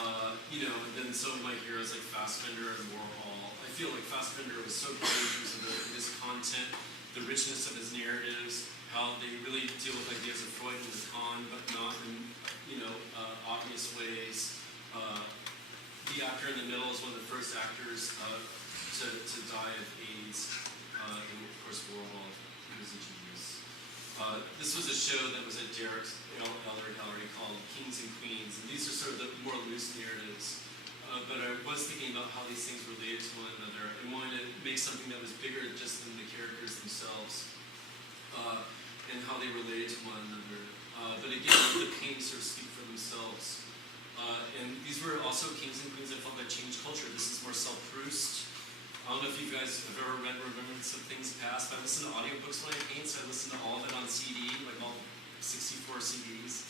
And then some of my heroes like Fassbender and Warhol. I feel like Fassbender was so great in terms of his content, the richness of his narratives, how they really deal with ideas of Freud and Lacan, but not in obvious ways. The actor in the middle is one of the first actors to die of AIDS, and of course Warhol, he was a genius. This was a show that was at Derek's Eller Gallery called Kings and Queens, and these are sort of the more loose narratives. But I was thinking about how these things related to one another and wanted to make something that was bigger just than the characters themselves, and how they related to one another. But again, the paintings sort of speak for themselves. And these were also Kings and Queens I felt that changed culture. This is Marcel Proust. I don't know if you guys have ever read Remembrance of Things Past, but I listen to audiobooks when I paint, so I listen to all of it on CD, like all 64 CDs.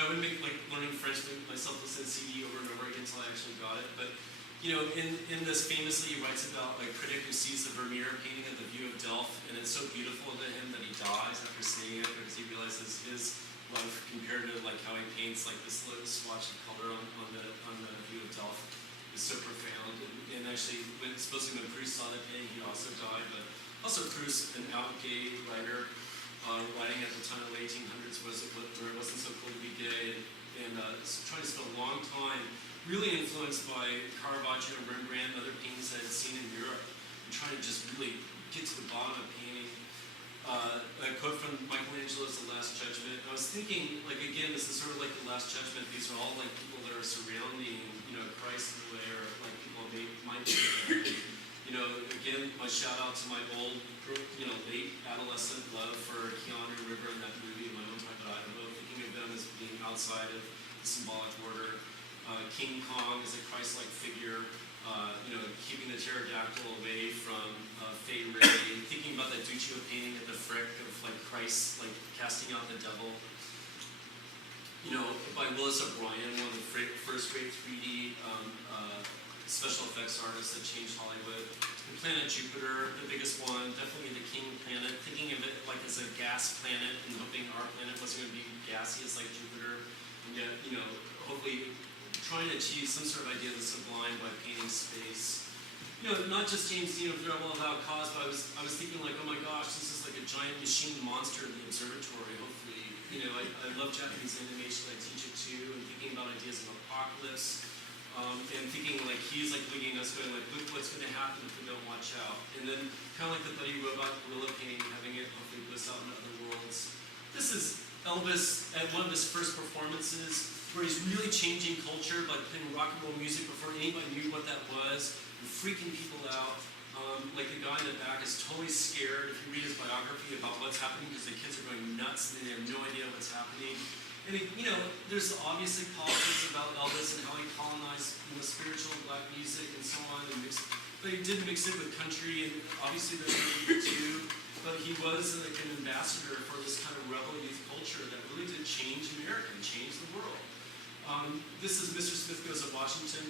I would make, like, learning French, make myself listen to CD over and over again until I actually got it. But, in this famously, he writes about a critic who sees the Vermeer painting of the View of Delft, and it's so beautiful to him that he dies after seeing it because he realizes his life compared to like how he paints like this little swatch of color on the View of Delft is so profound. And actually, supposedly when Proust saw that painting, he also died. But also Proust, an out-gay writer, writing at the time of the 1800s, where it wasn't so cool to be gay, and trying to spend a long time, really influenced by Caravaggio and Rembrandt and other paintings that I had seen in Europe, and trying to just really get to the bottom of painting. A quote from Michelangelo's The Last Judgment. I was thinking, like, again, this is sort of like The Last Judgment. These are all like people that are surrounding, Christ in a way, or like people might be. Again, my shout out to my old, late adolescent love for Keanu River in that movie, My Own Private Idaho, thinking of them as being outside of the symbolic order. King Kong is a Christ-like figure. Keeping the pterodactyl away from Fay Ray, thinking about that Duccio painting at the Frick of like Christ like casting out the devil. By Willis O'Brien, one of the first great 3D special effects artists that changed Hollywood. The planet Jupiter, the biggest one, definitely the king planet, thinking of it like as a gas planet and hoping our planet wasn't going to be gaseous like Jupiter, and yet, hopefully trying to achieve some sort of idea of the sublime by painting space. Not just James Dean of Rebel Without Cause, but I was thinking like, oh my gosh, this is like a giant machine monster in the observatory, hopefully. I love Japanese animation, I teach it too, and thinking about ideas of apocalypse, and thinking like he's like leading us going like, look what's going to happen if we don't watch out. And then kind of like the Buddy Robot gorilla painting, having it hopefully bliss out into other worlds. This is Elvis at one of his first performances, where he's really changing culture by playing rock and roll music before anybody knew what that was, and freaking people out. Like the guy in the back is totally scared if you read his biography about what's happening because the kids are going nuts and they have no idea what's happening. And there's obviously politics about Elvis and how he colonized spiritual black music and so on, but he did mix it with country, and obviously there's music too. But he was like an ambassador for this kind of rebel youth culture that really did change America and change the world. This is Mr. Smith Goes to Washington,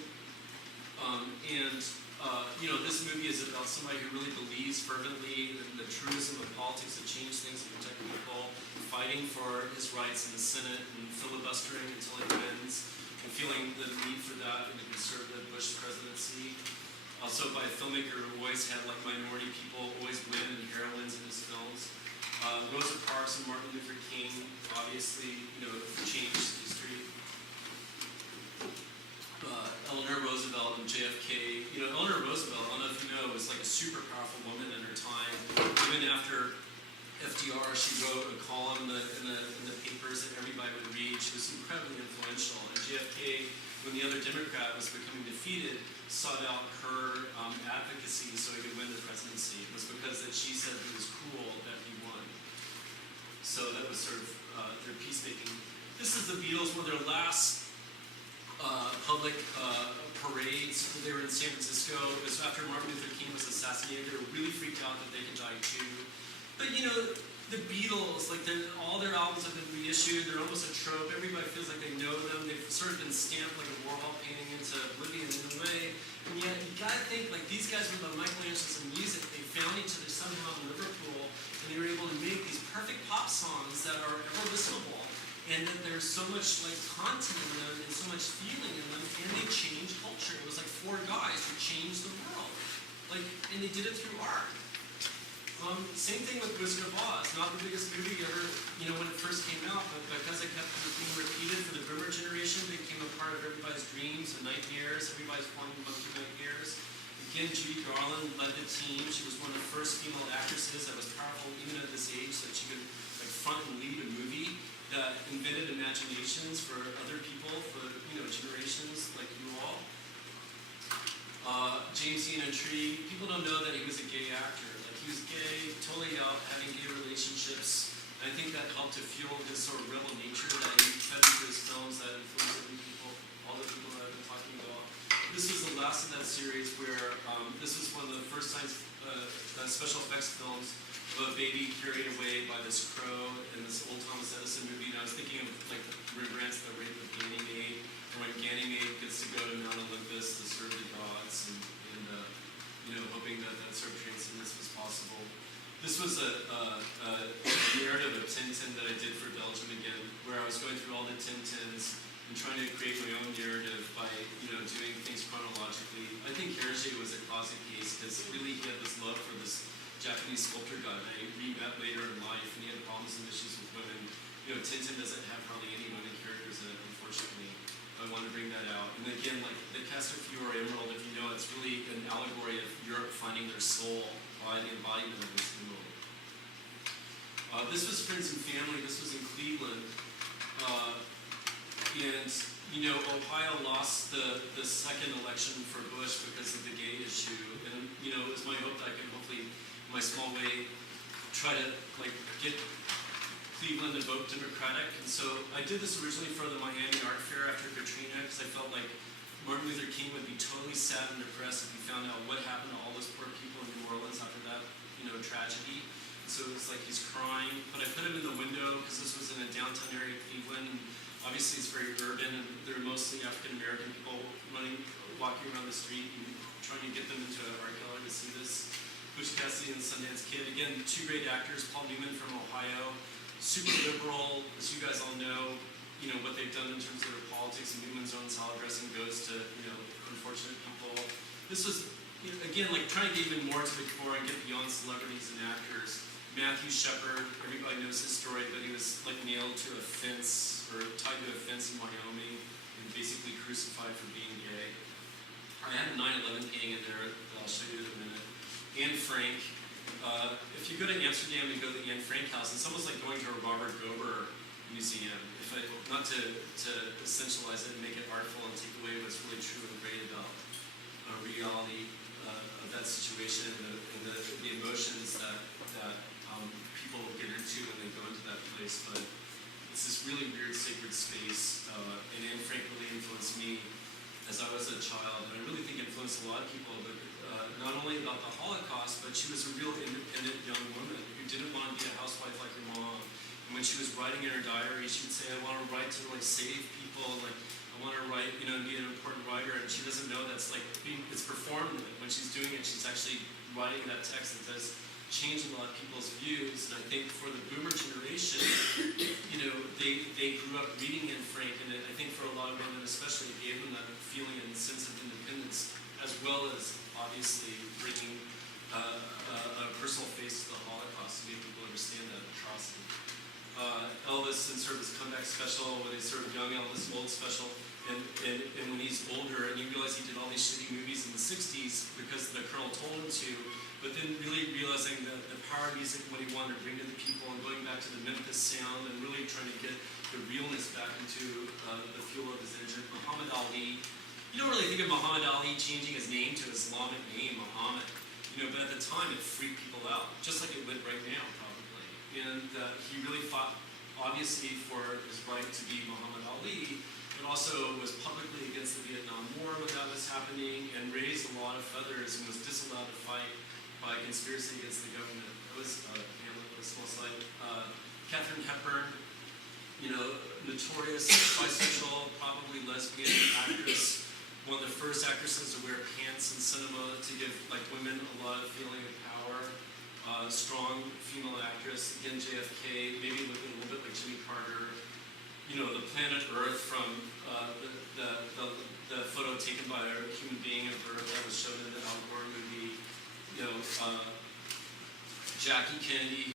this movie is about somebody who really believes fervently in the truism of politics that change things and protect people, fighting for his rights in the Senate and filibustering until it wins, and feeling the need for that in the conservative Bush presidency. Also by a filmmaker who always had like minority people always win and heroines in his films. Rosa Parks and Martin Luther King obviously, changed history. Eleanor Roosevelt and JFK. Eleanor Roosevelt, I don't know if you know, was like a super powerful woman in her time. Even after FDR, she wrote a column in the papers that everybody would read. She was incredibly influential. And JFK, when the other Democrat was becoming defeated, sought out her advocacy so he could win the presidency. It was because that she said it was cool that he won. So that was sort of their peacemaking. This is the Beatles, one of their last public parades. They were in San Francisco. It was after Martin Luther King was assassinated. They were really freaked out that they could die too. But the Beatles, like all their albums have been reissued. They're almost a trope. Everybody feels like they know them. They've sort of been stamped like a Warhol painting into oblivion in a way. And yet you gotta think like these guys were the Michelangelos of music. They found each other somehow in Liverpool, and they were able to make these perfect pop songs that are ever listenable. And that there's so much like content in them and so much feeling in them, four guys who changed the world. Like, and they did it through art. Same thing with Wizard of Oz. Not the biggest movie ever, when it first came out, but because it kept being repeated for the boomer generation, it became a part of everybody's dreams and nightmares. Everybody's wanting monkey nightmares. Again, Judy Garland led the team. She was one of the first female actresses that was powerful even at this age, so that she could front and lead a movie that invented imaginations for other people, for generations like you all. James Ian Tree, people don't know that he was a gay actor. Like, he was gay, totally out having gay relationships. And I think that helped to fuel his sort of rebel nature that he fed into his films that influenced other people, all the people that I've been talking about. This was the last of that series where this was one of the first special effects films of a baby carried away by this crow in this old Thomas Edison movie. And I was thinking of like Rembrandt's The Rape of Ganymede, or when Ganymede gets to go to Mount Olympus to serve the gods, and hoping that sort of transcendence was possible. This was a narrative of Tintin that I did for Belgium again, where I was going through all the Tintins and trying to create my own narrative by doing things chronologically. I think Hergé was a classic case because really he had this love for this Japanese sculptor god, and I re-met later in life, and he had problems and issues with women. Tintin doesn't have hardly any women characters in it, unfortunately. I want to bring that out. And again, like the Castafiore Emerald, if you know, it's really an allegory of Europe finding their soul by the embodiment of this emerald. This was Friends and Family. This was in Cleveland. Ohio lost the second election for Bush because of the gay issue. And, it was my hope that I could hopefully, in my small way, try to, get Cleveland to vote Democratic. And so I did this originally for the Miami Art Fair after Katrina because I felt like Martin Luther King would be totally sad and depressed if he found out what happened to all those poor people in New Orleans after that, tragedy. And so it was like he's crying. But I put him in the window because this was in a downtown area of Cleveland. And obviously it's very urban, and there are mostly African-American people walking around the street and trying to get them into an art gallery to see this. Butch Cassidy and the Sundance Kid. Again, two great actors. Paul Newman from Ohio. Super liberal, as you guys all know, what they've done in terms of their politics, and Newman's own salad dressing goes to, unfortunate people. This was, again, trying to get even more to the core and get beyond celebrities and actors. Matthew Shepard, everybody knows his story, but he was nailed to a fence, or tied to a fence in Wyoming, and basically crucified for being gay. I had a 9/11 gang in there that I'll show you in a minute. Anne Frank. If you go to Amsterdam and go to the Anne Frank house, it's almost like going to a Robert Gober museum. Not to essentialize it and make it artful and take away what's really true and great about reality of that situation and the emotions that people get into when they go into that place. But it's this really weird sacred space, and Anne Frank really influenced me as I was a child, and I really think influenced a lot of people, but not only about the Holocaust, but she was a real independent young woman who didn't want to be a housewife like her mom. And when she was writing in her diary, she would say, I want to write to save people, I want to write, and be an important writer, and she doesn't know that's it's performed when she's doing it. She's actually writing that text that does change a lot of people's views. And I think for the boomer generation, they grew up reading Anne Frank, and I think for a lot of women especially, it gave them that feeling and sense of independence, as well as obviously bringing a personal face to the Holocaust to make people understand that atrocity. Elvis and sort of his comeback special, with his sort of young Elvis, old special, and when he's older, and you realize he did all these shitty movies in the 60s because the Colonel told him to, but then really realizing the power of music, what he wanted to bring to the people, and going back to the Memphis sound, and really trying to get the realness back into the fuel of his engine. Muhammad Ali. You don't really think of Muhammad Ali changing his name to Islamic name, Muhammad, but at the time it freaked people out, just like it would right now, probably. And he really fought, obviously, for his right to be Muhammad Ali, but also was publicly against the Vietnam War when that was happening, and raised a lot of feathers and was disallowed to fight by conspiracy against the government. That was Hamlet on a small side. Katharine Hepburn, notorious bisexual, probably lesbian actress. One of the first actresses to wear pants in cinema to give women a lot of feeling of power. Strong female actress. Again, JFK, maybe looking a little bit like Jimmy Carter. The planet Earth from the photo taken by a human being, a bird that was shown in the Al Gore movie. Jackie Kennedy